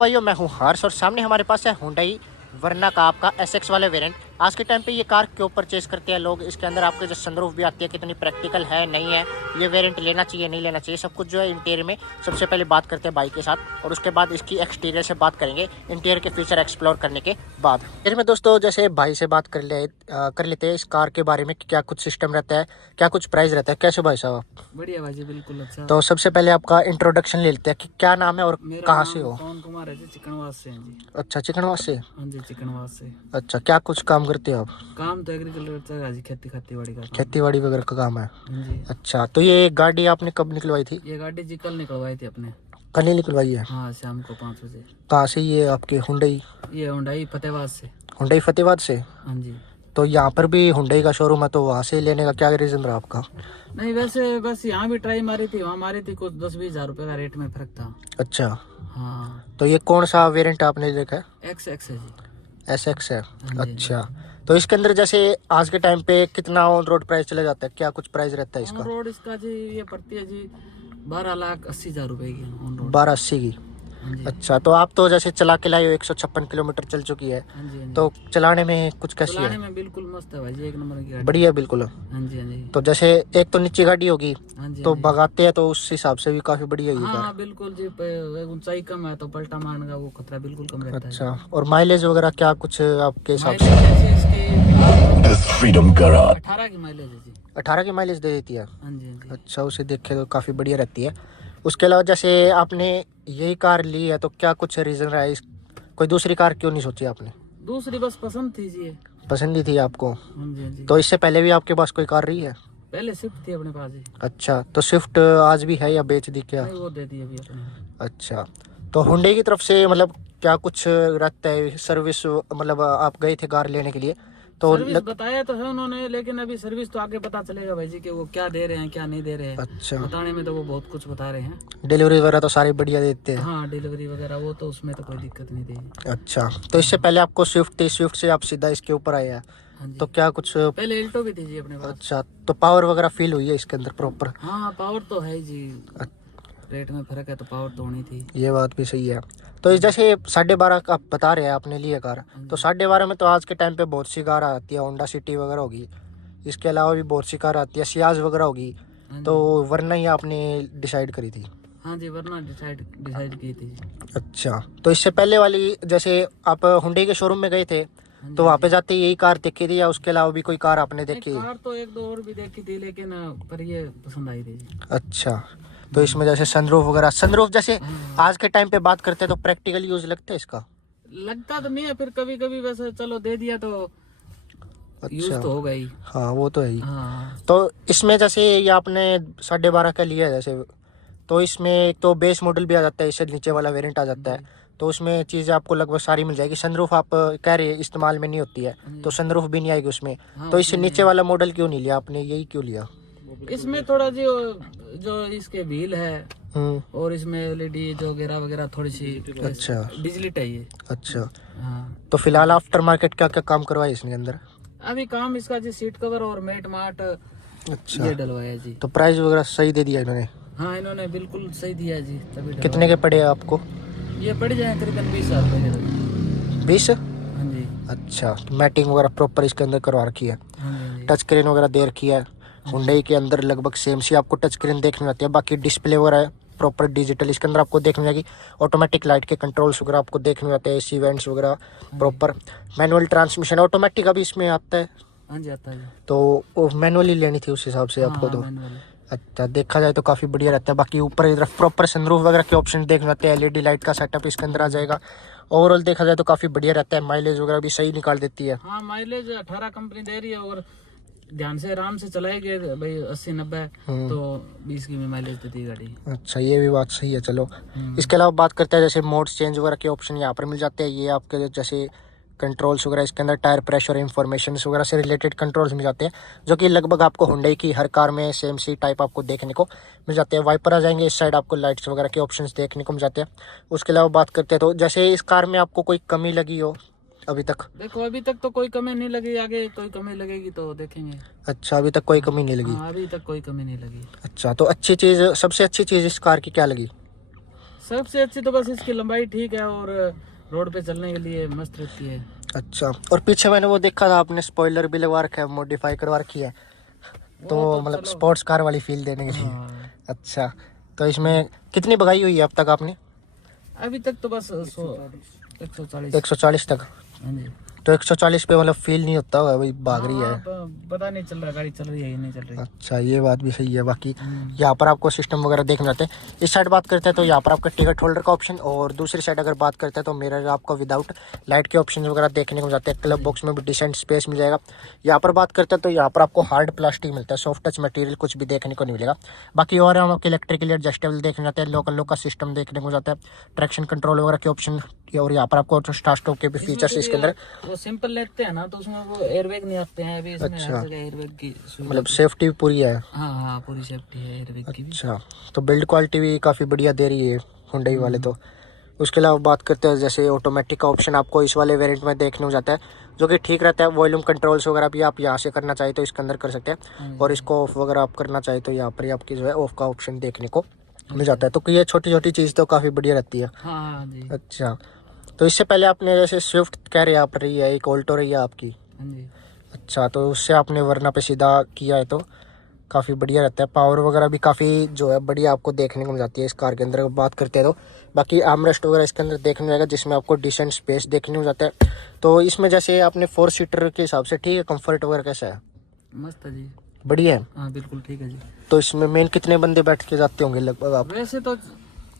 भाइयों मैं हूँ हर्ष और सामने हमारे पास है हुंडई वरना का आपका एसएक्स वाले वेरिएंट। आज के टाइम पे ये कार क्यों परचेज करते हैं लोग, इसके अंदर आपके जो सनरूफ भी आती है कितनी प्रैक्टिकल है नहीं है, ये वेरिएंट लेना चाहिए नहीं लेना चाहिए, सब कुछ जो है इंटीरियर में सबसे पहले बात करते हैं बाइक के साथ और उसके बाद इसकी एक्सटीरियर से बात करेंगे इंटीरियर के फीचर एक्सप्लोर करने के बाद। फिर में दोस्तों जैसे भाई से बात कर लेते हैं इस कार के बारे में कि क्या कुछ सिस्टम रहता है, क्या कुछ प्राइस रहता है। कैसे भाई साहब आप? बढ़िया भाई जी, बिल्कुल अच्छा। तो सबसे पहले आपका इंट्रोडक्शन ले लेते हैं कि क्या नाम है और मेरा कहाँ नाम से हो? पवन कुमार है जी, चिकनवास से हैं जी। अच्छा, चिकनवास से। हाँ जी, चिकनवास से। अच्छा, क्या कुछ काम करते हो आप? काम तो एग्रीकल्चर का जी, खेती बाड़ी का काम। खेती बाड़ी वगैरह का काम है। हाँ जी। अच्छा, तो ये गाड़ी आपने कब निकलवाई थी? ये गाड़ी जी कल निकलवाई थी अपने। कल ही निकलवाई है? हाँ, शाम को 5 बजे। कहाँ से ये आपके हुंडई? ये हुंडई फतेहबाद से। हुंडई फतेहबाद से। हाँ जी। तो यहाँ पर भी हुंडई का शोरूम है तो वहाँ से लेने का क्या रीज़न रहा आपका? नहीं, वैसे बस यहाँ भी ट्राई मारी थी, वहाँ मारी थी, कुछ 10-20 हज़ार रुपये का रेट में फर्क था। अच्छा, हाँ। तो ये कौन सा वेरिएंट आपने देखा है? XX है जी। एसएक्स है। हाँ जी। अच्छा, तो इसके अंदर जैसे आज के टाइम पे कितना ऑन रोड प्राइस चला जाता है, क्या कुछ प्राइस रहता है ऑन इसका? रोड इसका जी ये पड़ती है जी 12,80,000 रुपये की ऑन रोड। 1280 की। हाँ जी। अच्छा, तो आप तो जैसे चला के लाई हो 156 किलोमीटर चल चुकी है, हाँ जी। हाँ जी। तो चलाने में कुछ कैसी चलाने है? में बिल्कुल मस्त है भाई जी, एक नंबर की गाड़ी। बढ़िया बिल्कुल। हाँ जी। हाँ जी। तो जैसे एक तो नीची गाड़ी होगी हाँ जी। तो हाँ जी। भगाते हैं तो उस हिसाब से भी काफी बढ़िया है ये कार। हाँ बिल्कुल जी, ऊंचाई कम है तो पलटा मारने का वो खतरा बिल्कुल कम रहता है। अच्छा, और माइलेज वगैरह क्या कुछ आपके हिसाब से? माइलेज जैसे इसकी फ्रीडम करा 18 की माइलेज है जी। 18 की माइलेज दे देती है? हाँ जी। हाँ जी। अच्छा, उसे देखे तो काफी बढ़िया रहती है। उसके अलावा जैसे आपने यही कार ली है तो क्या कुछ रीजन रहा है कोई दूसरी कार क्यों नहीं सोची आपने? दूसरी बस पसंद थी जी ये। पसंद ही थी आपको? हाँ जी। हाँ जी। तो इससे पहले भी आपके पास कोई कार रही है? पहले स्विफ्ट थी अपने पास जी। अच्छा, तो स्विफ्ट आज भी है या बेच दी क्या? नहीं, वो दे दी अभी अपने। अच्छा, तो हुंडई की तरफ से मतलब क्या कुछ रहता है सर्विस, मतलब आप गए थे कार लेने के लिए तो सर्विस बताया तो है उन्होंने, लेकिन अभी सर्विस तो आगे पता चलेगा भाई जी कि वो क्या दे रहे हैं क्या नहीं दे रहे हैं। अच्छा, बताने में तो वो बहुत कुछ बता रहे हैं। डिलीवरी वगैरह तो सारी बढ़िया देते हैं? हाँ, डिलीवरी वगैरह वो तो उसमें तो कोई दिक्कत नहीं थी। अच्छा, तो इससे पहले आपको स्विफ्ट थी, स्विफ्ट से आप सीधा इसके ऊपर आए हैं, हाँ जी। तो क्या कुछ? पहले एल्टो भी थी जी अपने पास। अच्छा, तो पावर वगैरह फील हुई है इसके अंदर प्रॉपर? हाँ, पावर तो है जी, रेट में फर्क है तो पावर तो होनी थी। ये बात भी सही है। तो ये जैसे 12.5 का आप बता रहे हैं आपने लिए कार, तो 12.5 में तो आज के टाइम पे बहुत सी कार आती है, होंडा सिटी वगैरह होगी, इसके अलावा भी बहुत सी कार आती है, सियाज वगैरह होगी, तो वरना ही आपने डिसाइड करी थी? हाँ जी, वरना डिसाइड की थी। अच्छा, तो इससे पहले वाली जैसे आप हुंडई के शोरूम में गए थे तो वहाँ पे जाते ही यही कार देखी थी या उसके अलावा भी कोई कार आपने देखी? कार तो एक दो और भी देखी थी, लेकिन पर ये पसंद आई थी। अच्छा, तो इसमें जैसे सनरूफ वगैरह, सनरूफ जैसे आज के टाइम पे बात करते हैं तो प्रैक्टिकल यूज लगता है इसका? लगता तो नहीं है, फिर कभी कभी वैसे चलो दे दिया तो यूज अच्छा, तो हो गई। हाँ वो तो है ही। हाँ। तो इसमें जैसे ये आपने 12.5 का लिया है जैसे, तो इसमें एक तो बेस मॉडल भी आ जाता है, इससे नीचे वाला वेरिएंट आ जाता है, तो उसमें चीज़ें आपको लगभग सारी मिल जाएगी। सनरूफ आप कह रहे हैं इस्तेमाल में नहीं होती है, तो सनरूफ भी नहीं आएगी उसमें, हाँ, तो इससे नीचे वाला मॉडल क्यों नहीं लिया आपने, यही क्यों लिया? इसमें थोड़ा जो इसके व्हील है और इसमें एलईडी जो वगैरह थोड़ी सी अच्छा डिजिटल है ये। अच्छा, हाँ। तो फिलहाल आफ्टर मार्केट क्या क्या काम करवाए इसके अंदर? अभी काम इसका जी सीट कवर और मेट मार्ट अच्छा, ये डलवाया जी। तो प्राइस वगैरह सही दे दिया इन्होंने? हाँ, इन्होंने बिल्कुल सही दिया जी, तभी कितने के पड़े आपको? ये पड़ जाए करीबन 20,000 रुपये के। 20? हाँ जी। अच्छा, तो मैटिंग वगैरह प्रॉपर इसके अंदर करवा रखी है, हाँ जी। टच स्क्रीन वगैरह दे रखी है। हुंडई के अंदर लगभग सेम सी आपको टच स्क्रीन देखने में आती है, बाकी डिस्प्ले वगैरह प्रॉपर डिजिटल इसके अंदर आपको देखने जाएगी। ऑटोमेटिक लाइट के कंट्रोल्स वगैरह आपको देखने में आते हैं, एसी वेंट्स वगैरह प्रॉपर। मैनुअल ट्रांसमिशन ऑटोमेटिक अभी इसमें आता है, हाँ जी, आता है। तो वो मैनुअली लेनी थी उस हिसाब से आपको तो। अच्छा, देखा जाए तो काफ़ी बढ़िया रहता है। बाकी ऊपर इधर प्रॉपर सनरूफ वगैरह के ऑप्शन देखने आते हैं, एलईडी लाइट का सेटअप इसके अंदर आ जाएगा। ओवरऑल देखा जाए तो काफ़ी बढ़िया रहता है, माइलेज वगैरह भी सही निकाल देती है। हाँ, माइलेज 18 कंपनी दे रही है, और ध्यान से आराम से चलाएंगे भाई 80-90 तो 20 की भी माइलेज देती है गाड़ी। अच्छा, ये भी बात सही है। चलो, इसके अलावा बात करते हैं जैसे मोड्स चेंज वगैरह के ऑप्शन यहाँ पर मिल जाते हैं। ये आपके जैसे कंट्रोल्स वगैरह इसके अंदर टायर प्रेशर इंफॉर्मेशन वगैरह से रिलेटेड कंट्रोल्स मिल जाते हैं, जो कि लगभग आपको हुंडई की हर कार में सेम सी टाइप आपको देखने को मिल जाते हैं। वाइपर आ जाएंगे, इस साइड आपको लाइट्स वगैरह के ऑप्शंस देखने को मिल जाते हैं। उसके अलावा बात करते हैं तो जैसे इस कार में आपको कोई कमी लगी हो अभी तक? देखो, अभी तक तो कोई कमी नहीं लगी, आगे कोई कमी लगेगी तो देखेंगे। अच्छा, अभी तक कोई कमी नहीं लगी? हाँ, अभी तक कोई कमी नहीं लगी। अच्छा, तो अच्छी चीज़, सबसे अच्छी चीज़ इस कार की क्या लगी? सबसे अच्छी तो बस इसकी लंबाई ठीक है और रोड पे चलने के लिए मस्त रहती है। अच्छा, और पीछे मैंने वो देखा था आपने स्पॉइलर भी लगवा रखा है, मॉडिफाई करवा रखी है, तो मतलब स्पोर्ट्स कार वाली फील देने के लिए। हाँ। अच्छा, तो इसमें कितनी भगाई हुई है अब तक आपने? अभी तक तो बस 140 140 तक। हाँ जी। तो 140 पे मतलब फील नहीं होता होगा भाई भाग रही है। पता नहीं चल रहा गाड़ी चल रही है या नहीं चल रही। अच्छा, ये बात भी सही है। बाकी यहाँ पर आपको सिस्टम वगैरह देखने जाते हैं। इस साइड बात करते हैं तो यहाँ पर आपका टिकट होल्डर का ऑप्शन, और दूसरी साइड अगर बात करते हैं तो मिरर आपको विदाउट लाइट के ऑप्शन वगैरह देखने को जाते हैं। क्लब बॉक्स में भी डिसेंट स्पेस मिल जाएगा। यहाँ पर बात करते हैं तो यहाँ पर आपको हार्ड प्लास्टिक मिलता है, सॉफ्ट टच मटेरियल कुछ भी देखने को नहीं मिलेगा। बाकी और हम आपके इलेक्ट्रिकली एडजस्टेबल देखने जाते हैं, लोकल का सिस्टम देखने को जाता है, ट्रैक्शन कंट्रोल वगैरह के ऑप्शन, और यहाँ पर आपको स्टार्ट स्टॉप के भी फीचर्स इसके अंदर। वो सिंपल लेते हैं ना तो उसमें वो एयरबैग नहीं आते हैं। अभी इसमें अच्छा, हर जगह एयरबैग की मतलब सेफ्टी पूरी है। हाँ हाँ, पूरी सेफ्टी है एयरबैग की भी। अच्छा, तो बिल्ड क्वालिटी भी काफ़ी बढ़िया दे रही है हुंडई वाले तो। उसके अलावा बात करते हैं जैसे ऑटोमेटिक का ऑप्शन आपको इस वाले वेरिएंट में देखने को जाता है, जो कि ठीक रहता है। वॉल्यूम कंट्रोल्स वगैरह भी आप यहाँ से करना चाहे तो इसके अंदर कर सकते हैं, और इसको ऑफ वगैरह आप करना चाहे तो यहाँ पर ही आपकी जो है ऑफ का ऑप्शन देखने को मिल जाता है। तो ये छोटी छोटी चीज़ तो काफ़ी बढ़िया रहती है। हाँ जी। अच्छा, तो इससे पहले आपने जैसे स्विफ्ट कह रहे आप रही है, एक ऑल्टो रही है आपकी। हाँ जी। अच्छा, तो उससे आपने वरना पे सीधा किया है तो काफ़ी बढ़िया रहता है। पावर वगैरह भी काफ़ी जो है बढ़िया आपको देखने को मिल जाती है इस कार के अंदर बात करते हैं तो। बाकी आर्मरेस्ट वगैरह इसके अंदर देखने को जाएगा, जिसमें आपको डिसेंट स्पेस देखने को जाता है। तो इसमें जैसे आपने 4 सीटर के हिसाब से ठीक है, कंफर्ट वगैरह कैसा है? मस्त है जी, बढ़िया है। हाँ बिल्कुल ठीक है जी। तो इसमें मेन कितने बंदे बैठ के जाते होंगे लगभग आप? वैसे तो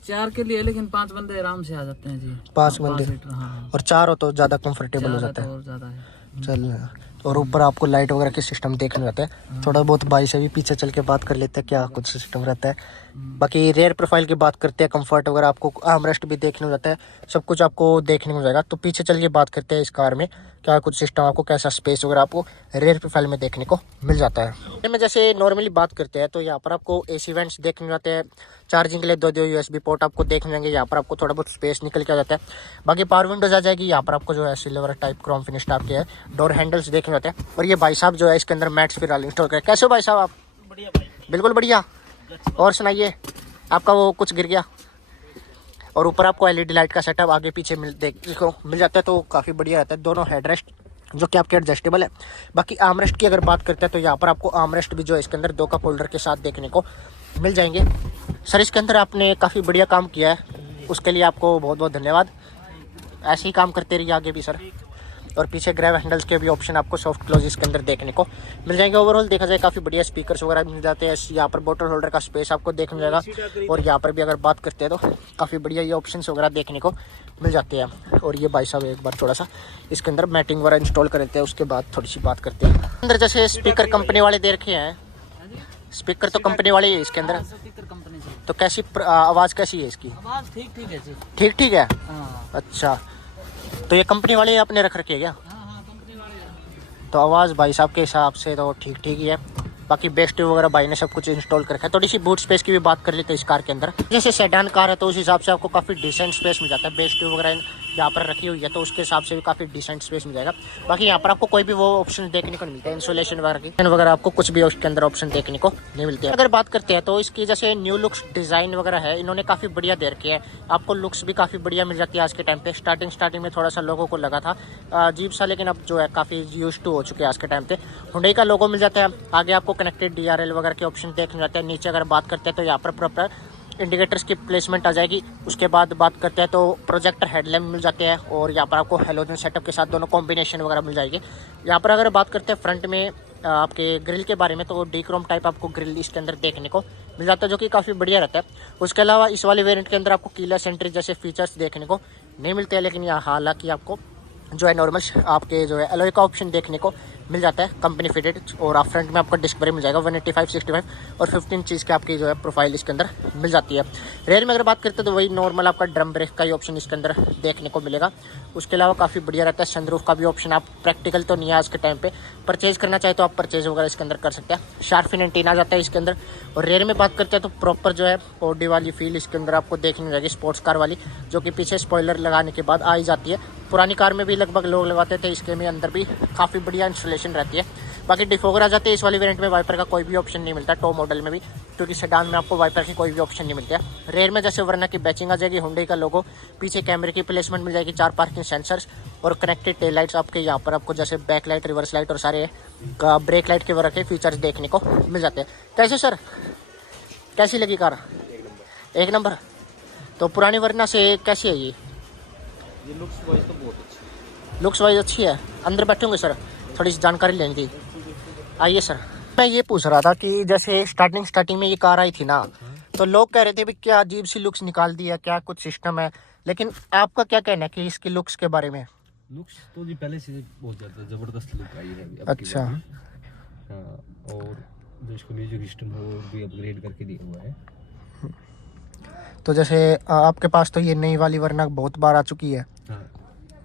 4 के लिए, लेकिन 5 बंदे आराम से आ जाते हैं जी। 5 बंदे, सीटर, हाँ। और 4 हो तो ज़्यादा कंफर्टेबल हो जाता है। और ज़्यादा है। चल, और ऊपर आपको लाइट वगैरह के सिस्टम देखने जाते हैं। थोड़ा बहुत भाई से भी पीछे चल के बात कर लेते हैं क्या कुछ सिस्टम रहता है। बाकी रेयर प्रोफाइल की बात करते हैं, कंफर्ट वगैरह आपको आर्मरेस्ट भी देखने को जाता है, सब कुछ आपको देखने को जाएगा। तो पीछे चल के बात करते हैं इस कार में क्या कुछ सिस्टम आपको, कैसा स्पेस वगैरह आपको रेयर प्रोफाइल में देखने को मिल जाता है। में जैसे नॉर्मली बात करते हैं तो यहाँ पर आपको एसी वेंट्स देखने को जाते हैं, चार्जिंग के लिए 2 USB पोर्ट आपको देखने जाएंगे। यहाँ पर आपको थोड़ा बहुत स्पेस निकल के आ जाता है। बाकी पावर विंडोज आ जाएगी। यहाँ पर आपको जो है silver type Chrome finish type के है डोर हैंडल्स देखने जाते हैं। और ये भाई साहब जो है इसके अंदर मैट स्पिरल इंस्टॉल करें। कैसे हो भाई साहब आप? बढ़िया भाई, बिल्कुल बढ़िया। और सुनाइए, आपका वो कुछ गिर गया? और ऊपर आपको LED लाइट का सेटअप आगे पीछे मिल जाता है, तो काफ़ी बढ़िया रहता है। दोनों हेडरेस्ट जो कि आपके एडजस्टेबल है। बाकी आर्मरेस्ट की अगर बात करते हैं तो यहाँ पर आपको आर्मरेस्ट भी जो है इसके अंदर 2 कप होल्डर के साथ देखने को मिल जाएंगे। सर, इसके अंदर आपने काफ़ी बढ़िया काम किया है, उसके लिए आपको बहुत बहुत धन्यवाद। ऐसे ही काम करते रहिए आगे भी सर। और पीछे ग्रैब हैंडल्स के भी ऑप्शन आपको सॉफ्ट क्लोज इसके अंदर देखने को मिल जाएंगे। ओवरऑल देखा जाए काफ़ी बढ़िया स्पीकर्स वगैरह मिल जाते हैं। यहाँ पर बोतल होल्डर का स्पेस आपको देखने जाएगा। और यहाँ पर भी अगर बात करते हैं तो काफ़ी बढ़िया ये ऑप्शंस वगैरह देखने को मिल जाते हैं। और ये भाई साहब एक बार थोड़ा सा इसके अंदर मैटिंग वगैरह इंस्टॉल कर देते हैं, उसके बाद थोड़ी सी बात करते हैं। अंदर जैसे स्पीकर कंपनी वाले दे रखे हैं, स्पीकर तो कंपनी वाले ही है इसके अंदर, स्पीकर कंपनी से। तो कैसी आवाज़ कैसी है इसकी? आवाज़ ठीक ठीक है जी। ठीक ठीक है। हाँ अच्छा, तो ये कंपनी वाले आपने रख रखे है क्या? हाँ, कंपनी वाले। तो आवाज़ भाई साहब के हिसाब से तो ठीक ठीक ही है। बाकी बेस ट्यूब वगैरह भाई ने सब कुछ इंस्टॉल कर रखा है। थोड़ी सी बूट स्पेस की भी बात कर लेते हैं इस कार के अंदर। जैसे सेडान कार है तो उस हिसाब से आपको काफ़ी डिसेंट स्पेस मिल जाता है। बेस ट्यूब वगैरह यहाँ पर रखी हुई है तो उसके हिसाब से भी काफ़ी डिसेंट स्पेस मिल जाएगा। बाकी यहाँ पर आपको कोई भी वो ऑप्शन देखने को नहीं मिलता है, इंसुलेशन वगैरह की वगैरह आपको कुछ भी उसके अंदर ऑप्शन देखने को नहीं मिलते हैं। अगर बात करते हैं तो इसकी जैसे न्यू लुक्स डिज़ाइन वगैरह है, इन्होंने काफ़ी बढ़िया दे रखी है। आपको लुक्स भी काफ़ी बढ़िया मिल जाती है आज के टाइम पे। स्टार्टिंग में थोड़ा सा लोगों को लगा था अजीब सा, लेकिन अब जो है काफ़ी यूज्ड टू हो चुके हैं आज के टाइम पे। हुंडई का लोगो मिल जाता है। आगे आपको कनेक्टेड DRL वगैरह के ऑप्शन देखने जाते हैं। नीचे अगर बात करते हैं तो यहाँ पर प्रॉपर इंडिकेटर्स की प्लेसमेंट आ जाएगी। उसके बाद बात करते हैं तो प्रोजेक्टर हेडलैम्प मिल जाते हैं। और यहाँ पर आपको हेलोजन सेटअप के साथ दोनों कॉम्बिनेशन वगैरह मिल जाएगी। यहाँ पर अगर बात करते हैं फ्रंट में आपके ग्रिल के बारे में तो डीक्रोम टाइप आपको ग्रिल इसके अंदर देखने को मिल जाता है, जो कि काफ़ी बढ़िया रहता है। उसके अलावा इस वाले वेरिएंट के अंदर आपको कीलेस एंट्री जैसे फीचर्स देखने को नहीं मिलते हैं, लेकिन यहाँ हालांकि आपको जो है नॉर्मल आपके जो है एलॉय का ऑप्शन देखने को मिल जाता है कंपनी फिटेड। और आप फ्रंट में आपका डिस्क ब्रेक मिल जाएगा 185, 65 और 15 चीज़ की आपकी जो है प्रोफाइल इसके अंदर मिल जाती है। रेयर में अगर बात करते हैं तो वही नॉर्मल आपका ड्रम ब्रेक का ही ऑप्शन इसके अंदर देखने को मिलेगा। उसके अलावा काफ़ी बढ़िया रहता है। सनरूफ का भी ऑप्शन आप प्रैक्टिकल तो नहीं है आज के टाइम पे, परचेज करना चाहे तो आप परचेज वगैरह इसके अंदर कर सकते हैं। शार्क फिन एंटीना आ जाता है इसके अंदर। और रेयर में बात करते हैं तो प्रॉपर जो है ऑडी वाली फील इसके अंदर आपको देखने जाएगी, स्पोर्ट्स कार वाली, जो कि पीछे स्पॉइलर लगाने के बाद आ ही जाती है। पुरानी कार में भी लगभग लोग लगाते थे, इसके में अंदर भी काफ़ी बढ़िया इंस्टॉलेशन रहती है। बाकी डिफोगर आ जाते हैं। इस वाली वेरिएंट में वाइपर का कोई भी ऑप्शन नहीं मिलता, टॉप मॉडल में भी, क्योंकि सेडान में आपको वाइपर की कोई भी ऑप्शन नहीं मिलता। रेयर में जैसे वरना की बैचिंग आ जाएगी, हुंडई का लोगो, पीछे कैमरे की प्लेसमेंट मिल जाएगी, 4 पार्किंग सेंसर्स और कनेक्टेड टेल लाइट्स आपके यहाँ पर आपको जैसे बैक लाइट, रिवर्स लाइट और सारे ब्रेक लाइट के वगैरह के फीचर्स देखने को मिल जाते हैं। कैसे सर, कैसी लगी कार? एक नंबर। तो पुरानी वरना से कैसी है ये? लुक्स वाइज तो बहुत अच्छी। लुक्स वाइज अच्छी है। अंदर बैठे होंगे सर, थोड़ी सी जानकारी लेनी थी। आइए सर। मैं ये पूछ रहा था कि जैसे स्टार्टिंग में ये कार आई थी ना, तो लोग कह रहे थे भी क्या अजीब सी लुक्स निकाल दी है, क्या कुछ सिस्टम है, लेकिन आपका क्या कहना है कि इसकी लुक्स के बारे में? लुक्स तो जी पहले से बहुत ज़्यादा ज़बरदस्त लुक आई है अब की अच्छा। बार। हाँ, और जो इसको म्यूजिक सिस्टम है वो भी अपग्रेड करके दिया हुआ है। तो जैसे आपके पास तो ये नई वाली वरना बहुत बार आ चुकी है, हाँ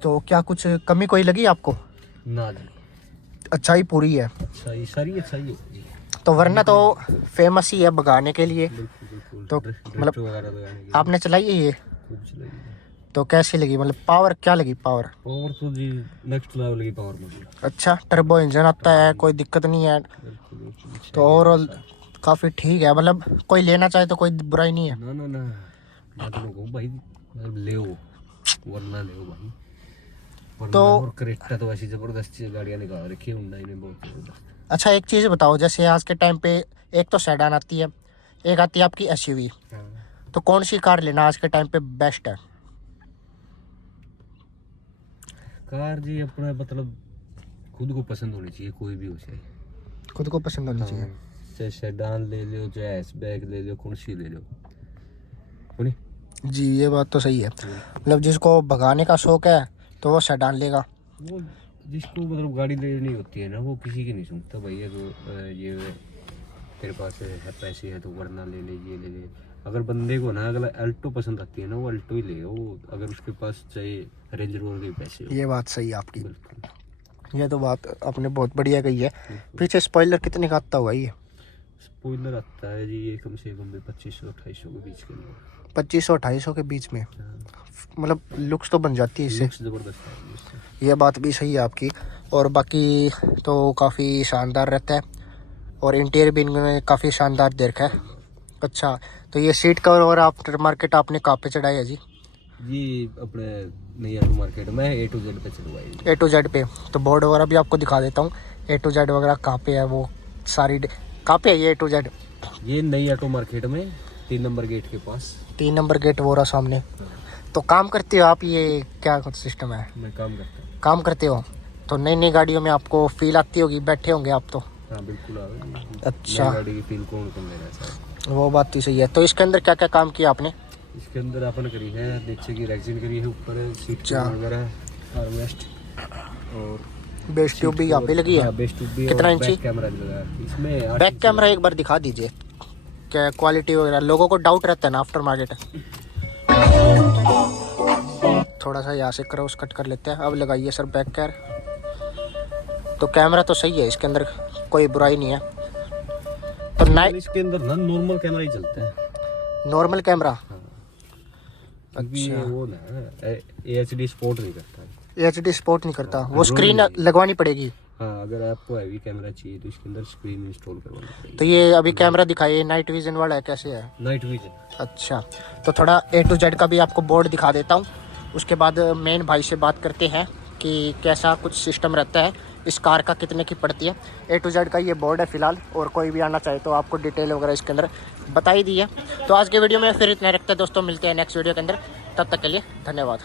तो क्या कुछ कमी कोई लगी आपको? ना जी, अच्छाई पूरी है। अच्छाई सारी अच्छाई है जी। तो वरना तो फेमस ही है भगाने के लिए, बिल्कुल बिल्कुल। तो ड्रिफ्ट मतलब वगैरह लगाने के आपने चलाई है ये, खूब चलाई है। तो कैसी लगी? मतलब पावर क्या लगी? पावर पावर तो जी नेक्स्ट लेवल की पावर मुझे। अच्छा, टर्बो इंजन आता है, कोई दिक्कत नहीं है। बिल्कुल बिल्कुल। तो ओवरऑल काफ़ी ठीक है, मतलब कोई लेना चाहे तो कोई बुराई नहीं है। ना ना ना, मैं तो कहूँ भाई मतलब ले वरना ले भाई। वरना तो और क्रेटा तो ऐसी जबरदस्त गाड़ियाँ निकाल रखी है हुंडई ने, बहुत जबरदस्त। अच्छा, एक चीज़ बताओ, जैसे आज के टाइम पे एक तो सेडान आती है, एक आती है आपकी एसयूवी, हाँ। तो कौन सी कार लेना आज के टाइम पे बेस्ट है? कार जी अपना मतलब खुद को पसंद होनी चाहिए, कोई भी हो चाहे। खुद को पसंद होनी चाहिए। चाहे सेडान ले लो, चाहे हैचबैक ले लो, कौन सी ले लो। सुनी जी, ये बात तो सही है। मतलब जिसको भगाने का शौक है तो वो सेडान लेगा। वो जिसको मतलब गाड़ी लेनी होती है ना, वो किसी की नहीं सुनता भैया। तो ये तेरे पास है पैसे है तो वरना ले ले, ये ले ले। अगर बंदे को ना अगर अल्टो पसंद आती है ना, वो अल्टो ही लेगा वो, अगर उसके पास चाहे रेंज रोवर के पैसे हो। ये बात सही है आपकी। बिल्कुल। ये तो बात आपने बहुत बढ़िया कही है। पीछे स्पॉइलर कितने का आता हुआ ये? स्पॉइलर आता है जी ये कम से कम 2500-2800 के बीच के लिए। 2500-2800 के बीच में, मतलब लुक्स तो बन जाती है इससे। लुक्स जबरदस्त है इससे। ये बात भी सही है आपकी। और बाकी तो काफ़ी शानदार रहता है, और इंटीरियर भी इनमें काफ़ी शानदार दे रखा है। अच्छा, तो ये सीट कवर और आफ्टर मार्केट आपने कहाँ पे चढ़ाई है जी? ये अपने नई ऑटो मार्केट में A to Z पे चलवाई। A to Z पे। तो बोर्ड वगैरह भी आपको दिखा देता हूँ, A to Z वगैरह कहाँ पे है, वो सारी कहाँ पे है ये A to Z? ये नई ऑटो मार्केट में 3 नंबर गेट के पास। 3 नंबर गेट वो रहा सामने। तो काम करते हो आप? ये क्या सिस्टम है? मैं काम करता हूँ। काम करते हो तो नई नई गाड़ियों में आपको फील आती होगी, बैठे होंगे आप तो। हाँ बिल्कुल आ गई। अच्छा। नई गाड़ी की फील कौन कौन ले रहा है साहब। वो बात तो सही है। तो इसके अंदर क्या क्या काम किया आपने? इसके अंदर अपन करी है नीचे की रेक्सिन करी है, ऊपर सीट अच्छा। वगैरह आर्मरेस्ट और बेस ट्यूब भी यहाँ पे लगी है। बेस ट्यूब भी। कितना और इंची? बैक कैमरा भी लगा है इसमें। 8 बैक इंची कैमरा एक बार दिखा दीजिए, क्या क्वालिटी वगैरह, लोगों को डाउट रहता है ना आफ्टर मार्केट। थोड़ा सा यहाँ से क्रॉस कट कर लेते हैं। अब लगाइए सर बैक कैर। तो कैमरा तो सही है इसके अंदर, कोई बुराई नहीं है। तो नाइट इसके अंदर ना नॉर्मल कैमरा ही चलता है। Normal camera? क्योंकि ये अच्छा। वो ना HD स्पोर्ट नहीं करता है। HD स्पोर्ट नहीं करता, वो स्क्रीन लगवानी पड़ेगी। हाँ, अगर आपको हैवी कैमरा चाहिए तो इसके अंदर स्क्रीन इंस्टॉल करवानी पड़ेगी। तो ये अभी कैमरा दिखाइए, नाइट विजन वाला है, कैसे है? Night vision. अच्छा, तो थोड़ा A to Z का भी आपको बोर्ड दिखा देता हूँ, उसके बाद मेन भाई से बात करते हैं कि कैसा कुछ सिस्टम रहता है, इस कार का कितने की पड़ती है। A to Z का ये बोर्ड है फिलहाल, और कोई भी आना चाहे तो आपको डिटेल वगैरह इसके अंदर बता ही दी है। तो आज के वीडियो में फिर इतना रखते हैं दोस्तों, मिलते हैं नेक्स्ट वीडियो के अंदर, तब तक के लिए धन्यवाद।